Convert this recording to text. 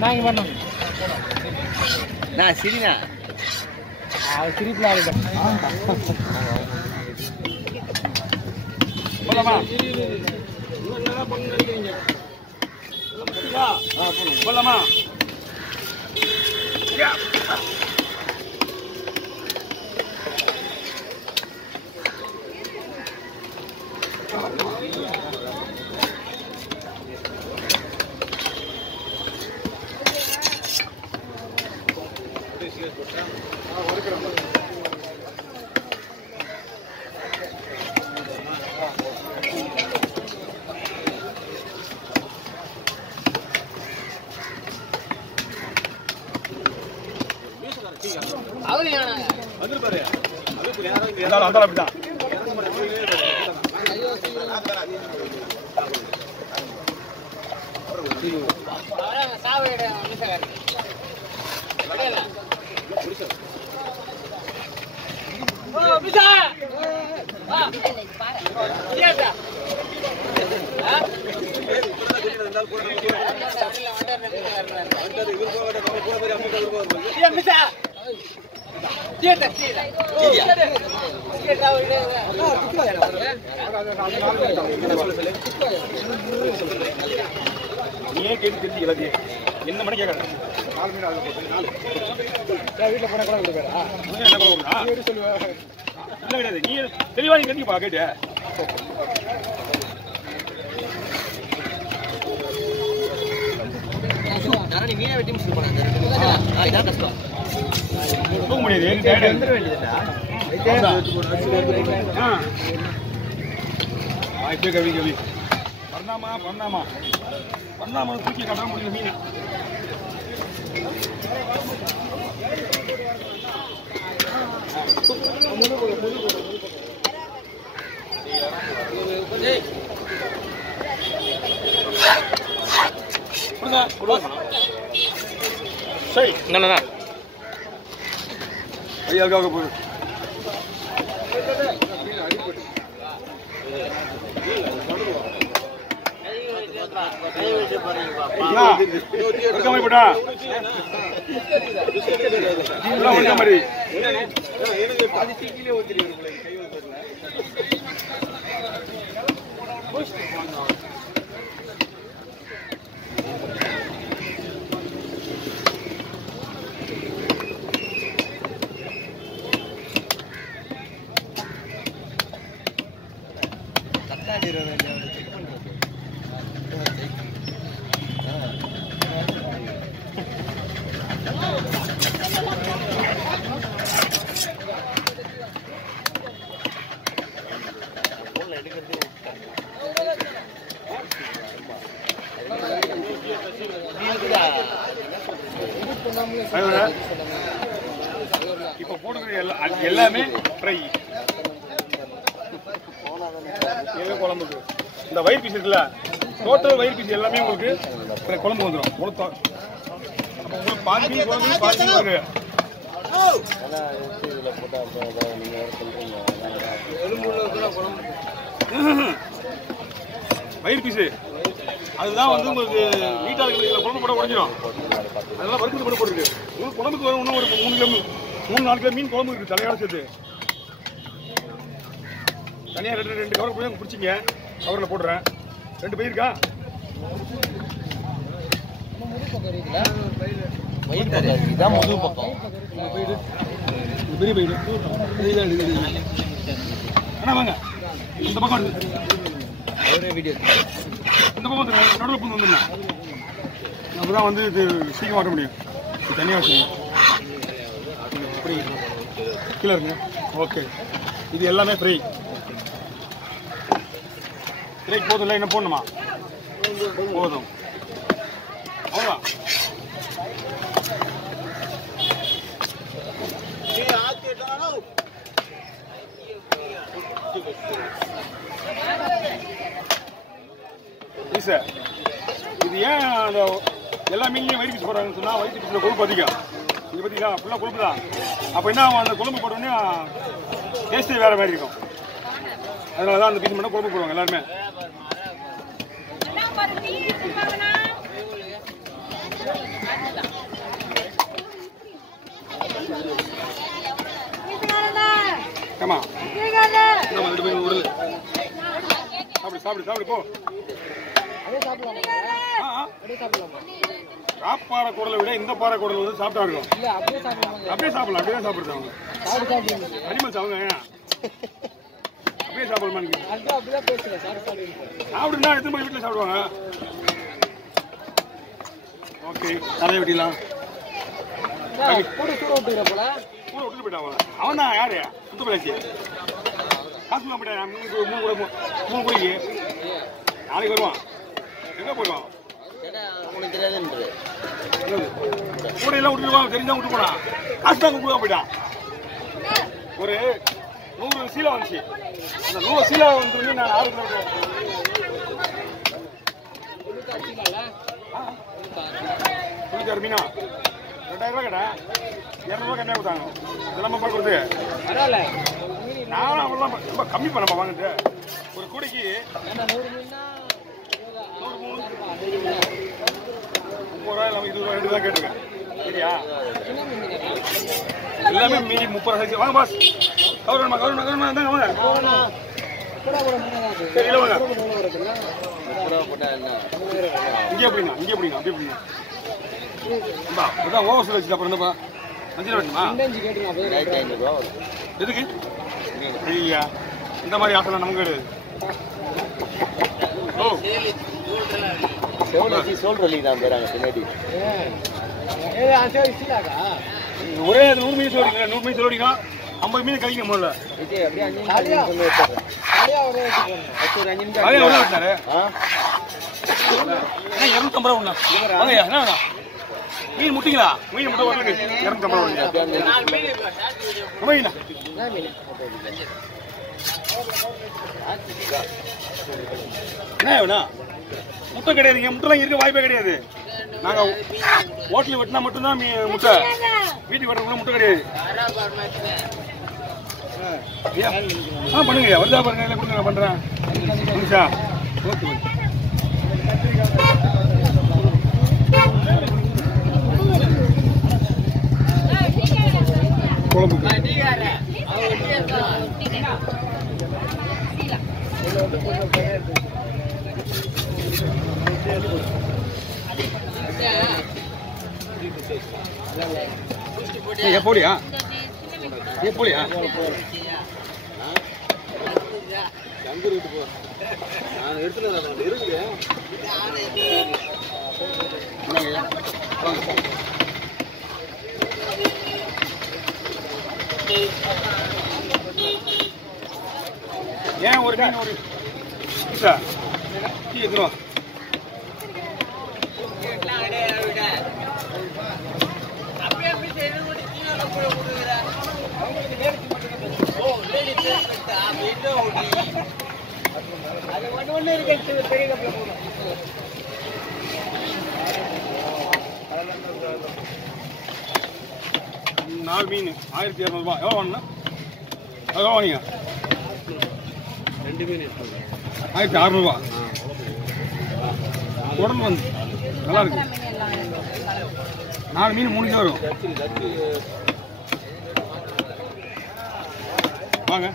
நான் இங்கே பண்ணோம் நான் சிரினா சிரிப்பில் ஆகிட்டேன் போலாமா போலாமா அப்படிதான் நீயே கேட்டு தெரிஞ்சு எல்லாத்தையும் என்ன மணி கேட்கற 4 மணி ஆகுது வீட்டில் போன கூட கொடுக்குறா என்ன கொடுக்குறா சொல்லுவேன் இல்லை கிடையாது நீ தெளிவாக நீ கண்டிப்பா கேட்டு மீனை வெட்டி முடிச்சு போனாங்க இதான் கஷ்டம் போக முடியாது வந்துட வேண்டியதுடா இப்போ கவி கவி பண்ணாமா தூக்கி கட்ட முடியல மீன் சரி என்னண்ணா ஐயாவுக்காக போய் மாதிரி இப்ப போடுறது எல்லாமே ஃப்ரை குழம்புக்கு இந்த வயிறு பீஸ் இருக்குல்ல டோட்டல் வயிறு பீஸ் எல்லாமே உங்களுக்கு குழம்பு வந்துடும் உங்களுக்கு பாதி குழம்பு பாதி ஒரு வயிறு பீஸு அதுதான் வந்து உங்களுக்கு நீட்டாக இருக்கிற குழம்பு போட உடஞ்சிடும் அதெல்லாம் வறுத்து போட்டு போட்டுருக்கு உங்களுக்கு குழம்புக்கு வரும் இன்னும் ஒரு 3-4 கிலோ மீன் குழம்பு இருக்குது தலையோட சேர்த்து தனியாக 2 கவர் போய் பிடிச்சிங்க கவரில் போடுறேன் 2 பை இருக்கா இதான் முது பக்கம் பெரிய பயிர் அண்ணா வாங்க இந்த பக்கம் வீடியோ இந்த பக்கம் நடுவில் பூந்து வந்துடலாம் அப்போ தான் வந்து இது சீக்கிரம் வாட்ட முடியும் தனியாக வச்சுருங்க ஃப்ரீ கீழே இருங்க ஓகே இது எல்லாமே ஃப்ரீ ஃப்ரீக்கு போதும் இல்லை என்ன போடணுமா போதும் அவ்வளோ சார் இது ஏன் அந்த எல்லா மீன்லையும் வயிறு பீஸ் போடுறாங்கன்னு சொன்னால் வயிற்று பீஸில் கொழுப்பு அதிகம் இதை பற்றி ஃபுல்லாக கொழுப்பு தான் அப்போ என்ன அந்த கொழும்பு போட்டோன்னே டேஸ்ட்டே வேறு மாதிரி இருக்கும் அதனால தான் அந்த பீஸ் மட்டும் கொழும்பு போடுவாங்க எல்லாருமே சாப்பிடு சாப்பிடு போ. அப்படியே சாப்பிடலாமா? ஆ ஆ. அப்படியே சாப்பிடலாமா? சாப்பாறை குடலை விட இந்த பாறை குடல் வந்து சாப்பிட்டா இருக்கும். இல்ல அப்படியே சாப்பிடலாமா? அப்படியே சாப்பிடலாம், அப்படியே தான் சாப்பிடுறது அவங்க. சாப்பிடுங்க. அனிமல்ஸ் அவங்க அப்படியே சாப்பிடலாமான்னு அதுதான் அப்படிதான் பேசுறேன். சாப்பிடுங்க. சாப்பிடுனா எத்தனை மணி வீட்டில் சாப்பிடுவாங்க? ஓகே, தலையை வெட்டிடலாம். கூட சூட விட்டுக்கிற போல கூட விட்டுட்டு போயிட்டான். அவன் தான் யாரு? சுத்த பிள்ளைச்சி காசு போயிட்டான். மூணு கோடிக்கு நாளைக்கு வருவான். எங்கே போயிடுவான்? உனக்கு தெரியாதுன்றது கூட எல்லாம் விட்டுருவான். தெரிஞ்சா விட்டு போனான். காசு தான் கொடுக்க போயிட்டான். ஒரு 100 சீலை வந்துச்சு. அந்த 100 சீலை வந்து நான் 6 கிலோ 26 மீனா 2000 ரூபா கேட்டேன். 200 ரூபா கம்மியாக கொடுத்தாங்க. இதெல்லாம் பார்க்கறது பரவாயில்ல. நானும் அவெல்லாம் ரொம்ப கம்மி பண்ணப்பா வாங்கிட்டு. ஒரு கூடைக்கு 100 மீனா 30 ரூபா இல்லாமல் 20 ரூபா 2 தான் கேட்டிருக்கேன். சரியா? எல்லாமே மீதி 30 ரூபா. வாங்க பாஸ். கவர்மெண்ட் தாங்க வாங்க. சரி இல்லை வாங்க. இங்கே எப்படிங்க அப்படியே எப்படிங்க அதான் ஓவர் வச்சு அப்புறம் என்னப்பா மஞ்சள் வேணுமா? எதுக்கு ஐயா இந்த மாதிரி ஆசை நமக்கு கிடையாது. ஓ சொல்றீங்க பேராங்க பின்னாடி ஒரே 100 மீன் சொல்றீங்க. 100 மீன் சொல்றீங்க. 50 மீன் கழிக்க முடியல. அதே எவ்வளோ விட்டாரு? 250 ரூபா ஒண்ணா வாங்க. என்ன மீன் முட்டிங்களா? மீன் முட்டை வரல 250 ரூபா மீன் என்ன வேணா? முட்டை கிடையாதுங்க. முட்டைலாம் இருக்க வாய்ப்பே கிடையாது. நாங்கள் ஹோட்டலில் வெட்டினா மட்டும்தான் முட்டை. வீட்டுக்கு வெட்டுறதுக்குள்ள முட்டை கிடையாது. பண்ணுங்க வருதா பாருங்க. இல்லை கொடுங்க பண்ணுறேன். புரிஞ்சா? ஓகே குழம்புக்கு போலியா போலியா ஏன் ஒரு மீன் ஒரு எத்தனை நாலு மீன் 1200 ரூபாய். எவ்வளோ வாங்கினா? எவ்வளோ வாங்கிங்க? 2 மீன் 1600 ரூபா. உடம்பு வந்து நல்லா இருக்கு. 4 மீன் 3 கிலோ வரும். வாங்க.